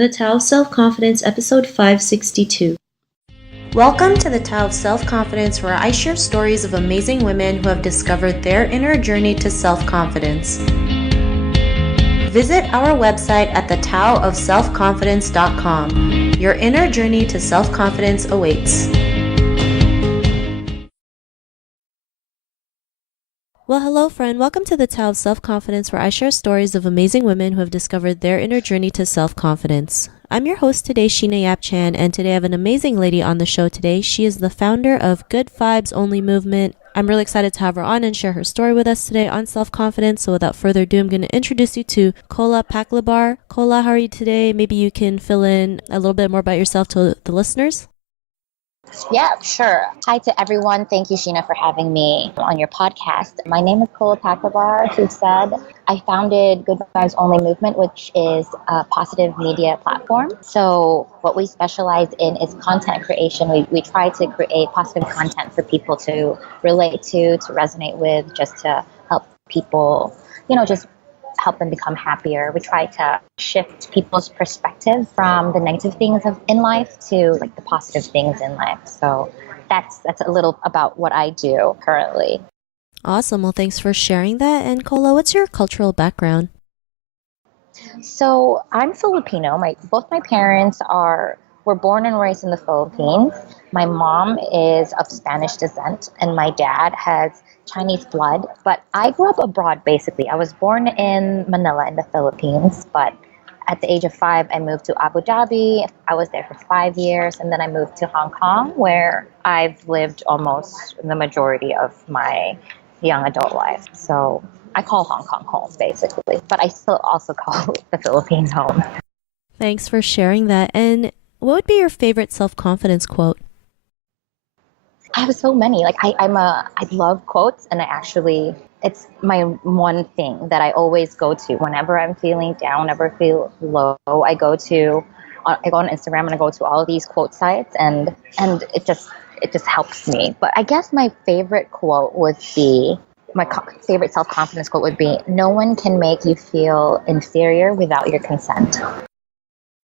The Tao of Self-Confidence, episode 562. Welcome to the Tao of Self-Confidence, where I share stories of amazing women who have discovered their inner journey to self-confidence. Visit our website at thetaoofselfconfidence.com. Your inner journey to self-confidence awaits. Well, hello, friend. Welcome to the Tao of Self-Confidence, where I share stories of amazing women who have discovered their inner journey to self-confidence. I'm your host today, Sheena Yap Chan, and today I have an amazing lady on the show today. She is the founder of Good Vibes Only movement. I'm really excited to have her on and share her story with us today on self-confidence. So without further ado, I'm going to introduce you to Coca Paclibar. Coca, how are you today? Maybe you can fill in a little bit more about yourself to the listeners. Yeah, sure. Hi to everyone. Thank you, Sheena, for having me on your podcast. My name is Coca Paclibar, as you said. I founded Good Vibes Only movement, which is a positive media platform. So what we specialize in is content creation. We try to create positive content for people to relate to resonate with, just to help people, just help them become happier. We try to shift people's perspective from the negative things in life to like the positive things in life. So that's a little about what I do currently. Awesome. Well, thanks for sharing that. And Cola, what's your cultural background? So I'm Filipino. Both my parents were born and raised in the Philippines. My mom is of Spanish descent and my dad has Chinese blood, but I grew up abroad basically. I was born in Manila in the Philippines, but at the age of 5, I moved to Abu Dhabi. I was there for 5 years, and then I moved to Hong Kong, where I've lived almost the majority of my young adult life. So I call Hong Kong home, basically, but I still also call the Philippines home. Thanks for sharing that. And what would be your favorite self-confidence quote? I have so many. I love quotes, and it's my one thing that I always go to whenever I'm feeling down, whenever I feel low. I go on Instagram and I go to all of these quote sites, and it just helps me. But I guess my favorite quote would be favorite self-confidence quote would be, "No one can make you feel inferior without your consent."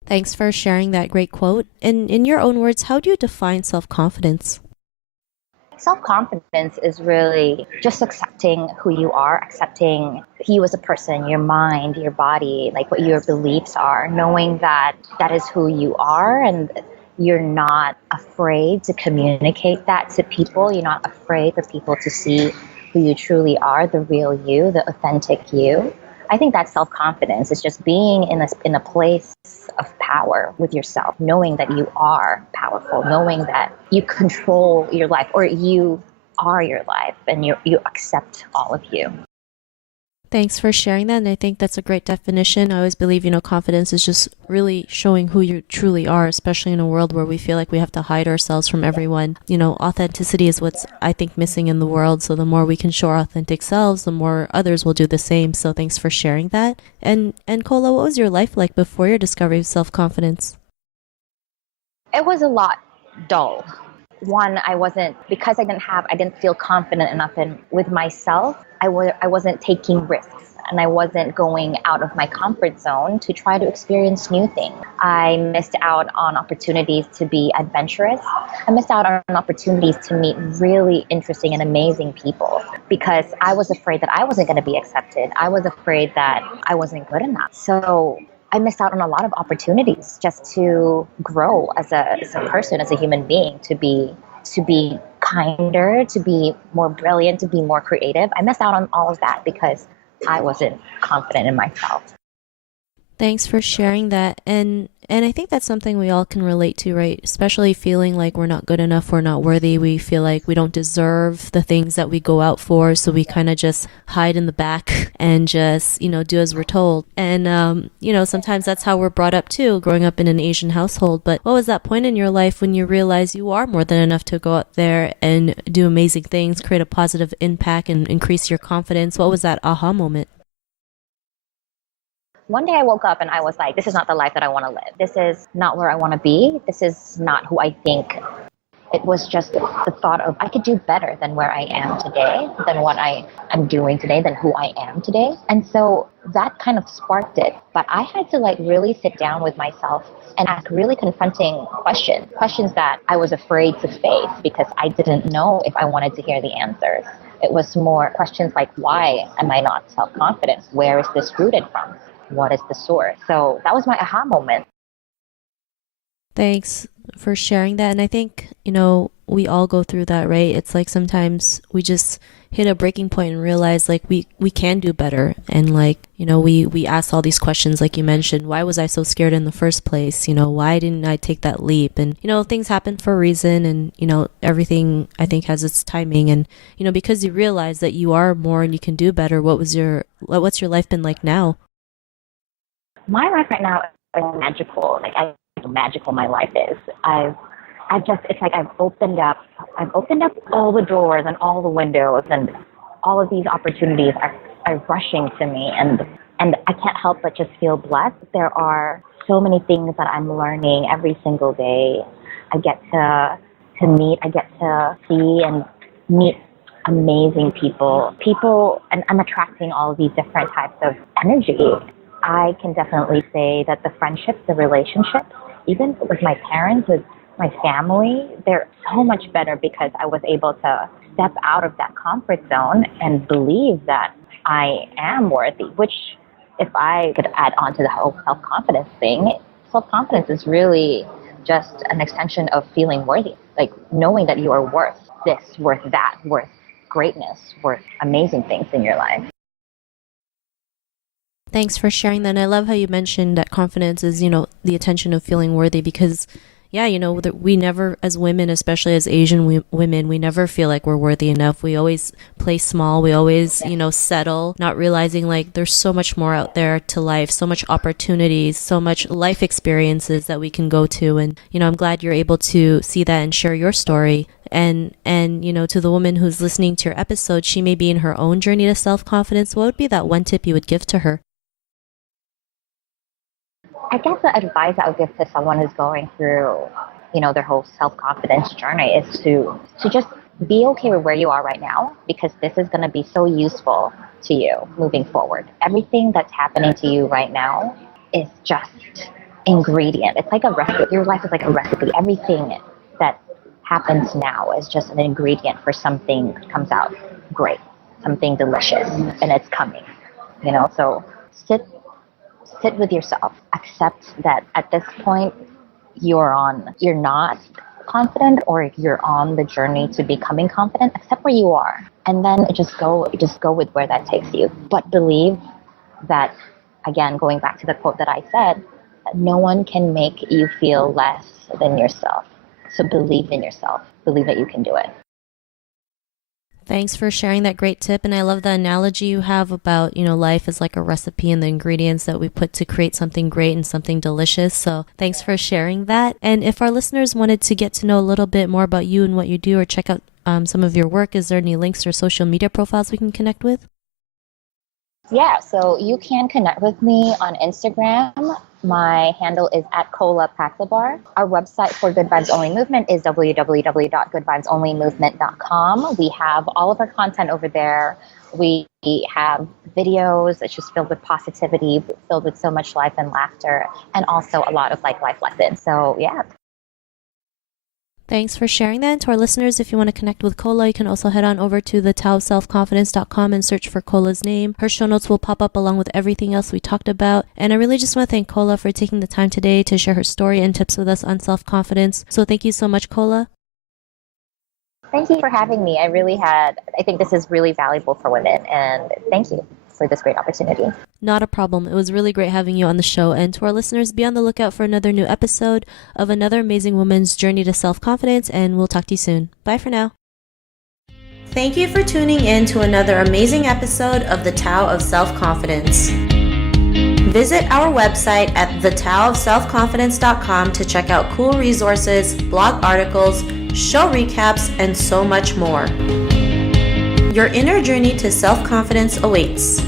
Thanks for sharing that great quote. And in your own words, how do you define self-confidence? Self-confidence is really just accepting who you are, accepting you as a person, your mind, your body, like what your beliefs are, knowing that that is who you are, and you're not afraid to communicate that to people. You're not afraid for people to see who you truly are, the real you, the authentic you. I think that's self-confidence. It's just being in a place of power with yourself, knowing that you are powerful, knowing that you control your life, or you are your life, and you accept all of you. Thanks for sharing that. And I think that's a great definition. I always believe, confidence is just really showing who you truly are, especially in a world where we feel like we have to hide ourselves from everyone. Authenticity is what's, I think, missing in the world. So the more we can show our authentic selves, the more others will do the same. So thanks for sharing that. And Cola, what was your life like before your discovery of self-confidence? It was a lot dull. One, because I didn't feel confident enough with myself. I wasn't taking risks, and I wasn't going out of my comfort zone to try to experience new things. I missed out on opportunities to be adventurous. I missed out on opportunities to meet really interesting and amazing people because I was afraid that I wasn't going to be accepted. I was afraid that I wasn't good enough. So I missed out on a lot of opportunities just to grow as a person, as a human being, to be kinder, to be more brilliant, to be more creative. I missed out on all of that because I wasn't confident in myself. Thanks for sharing that. And I think that's something we all can relate to, right? Especially feeling like we're not good enough, we're not worthy. We feel like we don't deserve the things that we go out for. So we kind of just hide in the back and just, do as we're told. And, sometimes that's how we're brought up too, growing up in an Asian household. But what was that point in your life when you realized you are more than enough to go out there and do amazing things, create a positive impact and increase your confidence? What was that aha moment? One day I woke up and I was like, this is not the life that I want to live. This is not where I want to be. This is not who I think It was just the thought of I could do better than where I am today, than what I am doing today, than who I am today. And so that kind of sparked it. But I had to like really sit down with myself and ask really confronting questions that I was afraid to face because I didn't know if I wanted to hear the answers. It was more questions like, why am I not self-confident? Where is this rooted from? What is the source? So that was my aha moment. Thanks for sharing that. And I think, we all go through that, right? It's like sometimes we just hit a breaking point and realize like we can do better. And like, we ask all these questions, like you mentioned, why was I so scared in the first place? Why didn't I take that leap? And, things happen for a reason, and, everything I think has its timing. And, because you realize that you are more and you can do better, what's your life been like now? My life right now is magical. Like magical my life is. It's like I've opened up all the doors and all the windows, and all of these opportunities are rushing to me, and I can't help but just feel blessed. There are so many things that I'm learning every single day. I get to see and meet amazing people, and I'm attracting all of these different types of energy. I can definitely say that the friendships, the relationships, even with my parents, with my family, they're so much better because I was able to step out of that comfort zone and believe that I am worthy, which if I could add on to the whole self-confidence thing, self-confidence is really just an extension of feeling worthy, like knowing that you are worth this, worth that, worth greatness, worth amazing things in your life. Thanks for sharing that. And I love how you mentioned that confidence is, the attention of feeling worthy, because that we never, as women, especially as Asian women, we never feel like we're worthy enough. We always play small. We always, settle, not realizing like there's so much more out there to life, so much opportunities, so much life experiences that we can go to. And, I'm glad you're able to see that and share your story. And to the woman who's listening to your episode, she may be in her own journey to self-confidence. What would be that one tip you would give to her? I guess the advice I would give to someone who's going through, their whole self-confidence journey is to just be okay with where you are right now, because this is going to be so useful to you moving forward. Everything that's happening to you right now is just ingredient. It's like a recipe. Your life is like a recipe. Everything that happens now is just an ingredient for something that comes out great, something delicious, and it's coming. So sit with yourself. Accept that at this point you're not confident, or you're on the journey to becoming confident. Accept where you are, and then just go with where that takes you. But believe that, again, going back to the quote that I said, that no one can make you feel less than yourself. So believe in yourself. Believe that you can do it. Thanks for sharing that great tip. And I love the analogy you have about, life is like a recipe and the ingredients that we put to create something great and something delicious. So thanks for sharing that. And if our listeners wanted to get to know a little bit more about you and what you do, or check out some of your work, is there any links or social media profiles we can connect with? Yeah, so you can connect with me on Instagram. My handle is at Coca Paclibar. Our website for Good Vibes Only Movement is www.goodvibesonlymovement.com. We have all of our content over there. We have videos that's just filled with positivity, filled with so much life and laughter, and also a lot of life lessons. So yeah. Thanks for sharing that. And to our listeners, if you want to connect with Cola, you can also head on over to thetaoofselfconfidence.com and search for Cola's name. Her show notes will pop up along with everything else we talked about. And I really just want to thank Cola for taking the time today to share her story and tips with us on self-confidence. So thank you so much, Cola. Thank you for having me. I think this is really valuable for women, and thank you for this great opportunity. Not a problem. It was really great having you on the show. And to our listeners, be on the lookout for another new episode of another amazing woman's journey to self-confidence, and we'll talk to you soon. Bye for now. Thank you for tuning in to another amazing episode of The Tao of Self-Confidence. Visit our website at thetaoofselfconfidence.com to check out cool resources, blog articles, show recaps, and so much more. Your inner journey to self-confidence awaits.